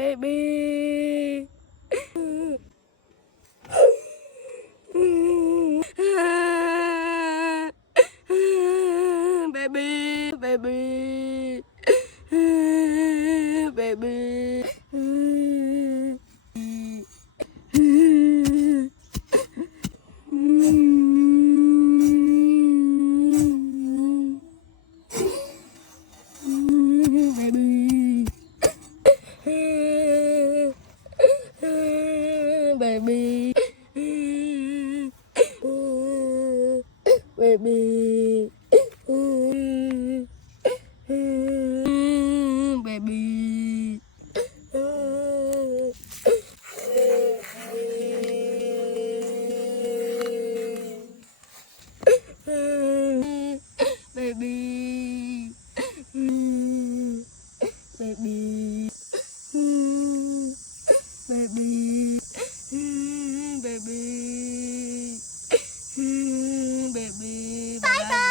baby. Baby, baby, baby. Baby, baby, baby. Baby, baby, baby, baby, baby, bye bye.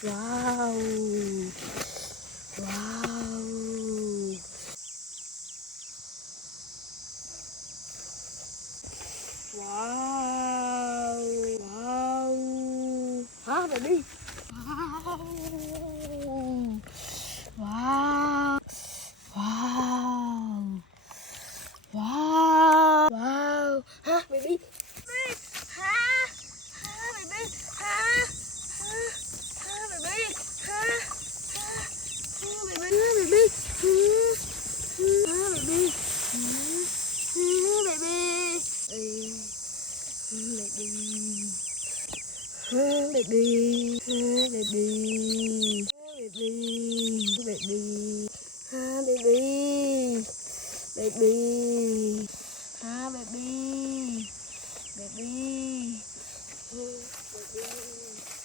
Wow, wow, wow, wow. Hả baby? Wow, wow, wow, wow, wow. Hả baby? Hả? Hả baby? Hả? Baby, baby, baby, baby, baby, baby, baby, baby, baby.